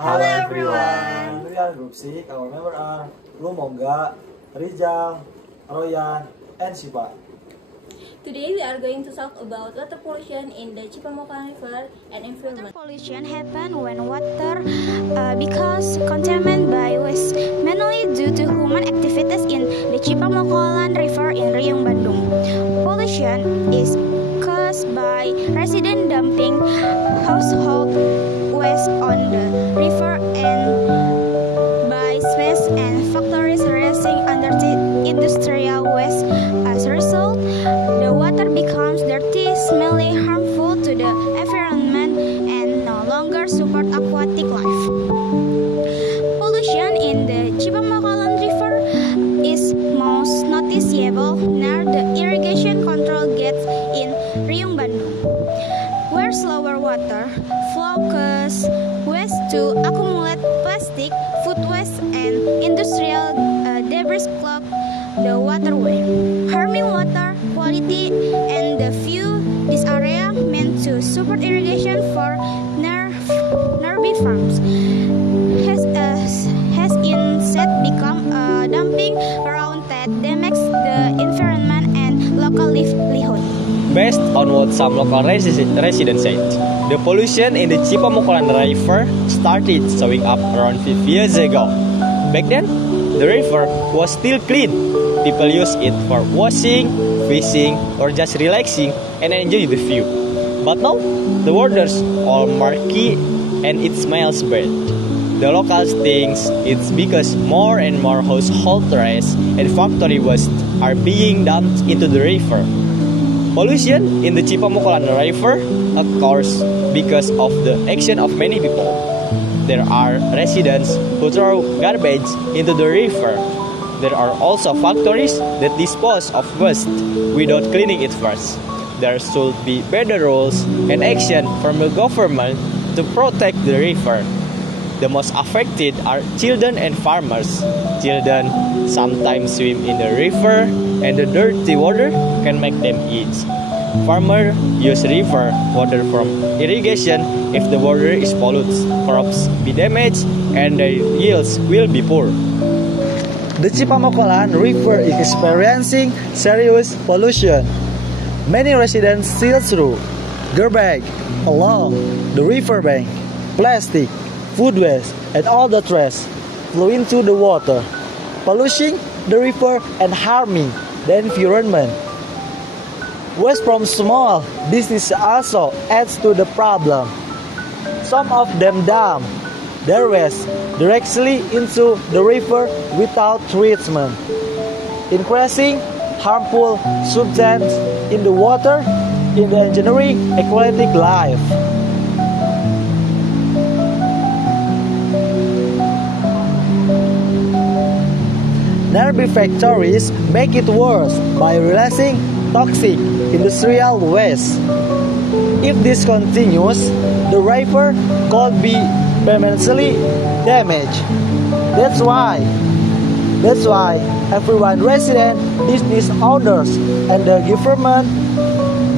Hello everyone! We are Group C. Our members are Lumongga, Rijal, Royan, and Shiba. Today we are going to talk about water pollution in the Cipamokalan River and environment. Water pollution happens when water becomes contaminated by waste, mainly due to human activities in the Cipamokalan River in Riung Bandung. Pollution is caused by resident dumping household waste on the river and by space and factories releasing industrial waste. As a result, the water becomes dirty, smelly, harmful to the environment, and no longer support aquatic life. Pollution in the Cipamokalan River is most noticeable near the irrigation control gates in Riung Bandung, where slower water flow causes waste to accumulate. Plastic, food waste, and industrial debris clog the waterway, harming water quality and the view. This area meant to support irrigation for nearby farms has instead become a dumping ground that damages the environment and local livelihood. Based on what some local residents said, the pollution in the Cipamokalan River started showing up around 5 years ago. Back then, the river was still clean. People used it for washing, fishing, or just relaxing and enjoy the view. But now, the waters are murky and it smells bad. The locals think it's because more and more household trash and factory waste are being dumped into the river. Pollution in the Cipamokalan River occurs because of the action of many people. There are residents who throw garbage into the river. There are also factories that dispose of waste without cleaning it first. There should be better rules and action from the government to protect the river. The most affected are children and farmers. Children sometimes swim in the river and the dirty water can make them itch. Farmers use river water from irrigation. If the water is polluted, crops be damaged and the yields will be poor. The Cipamokalan River is experiencing serious pollution. Many residents still throw garbage along the riverbank, plastic, food waste, and all the trash flow into the water, polluting the river and harming the environment. Waste from small businesses also adds to the problem. Some of them dump their waste directly into the river without treatment, increasing harmful substances in the water, endangering aquatic life. Nearby factories make it worse by releasing toxic industrial waste. If this continues, the river could be permanently damaged. That's why everyone, resident, business owners, and the government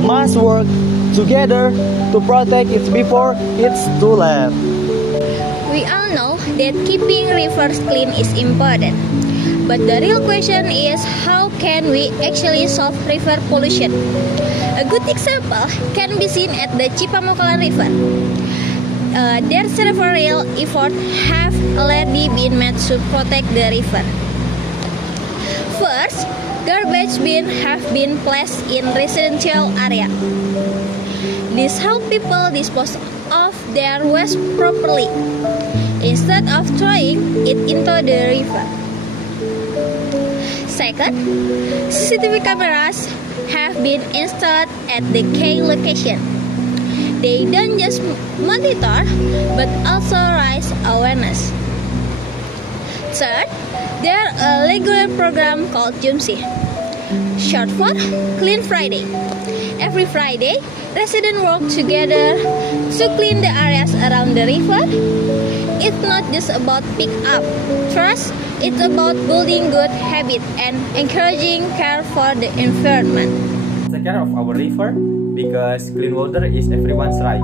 must work together to protect it before it's too late. We all know that keeping rivers clean is important. But the real question is, how can we actually solve river pollution? A good example can be seen at the Cipamokalan River. There several efforts have already been made to protect the river. First, garbage bins have been placed in residential area. This helps people dispose of their waste properly, instead of throwing it into the river. Second, CCTV cameras have been installed at the key location. They don't just monitor, but also raise awareness. Third, there is a regular program called JUMSI, short for Clean Friday. Every Friday, residents work together to clean the areas around the river. It's not just about pick up trash, it's about building good habits and encouraging care for the environment. Take care of our river because clean water is everyone's right.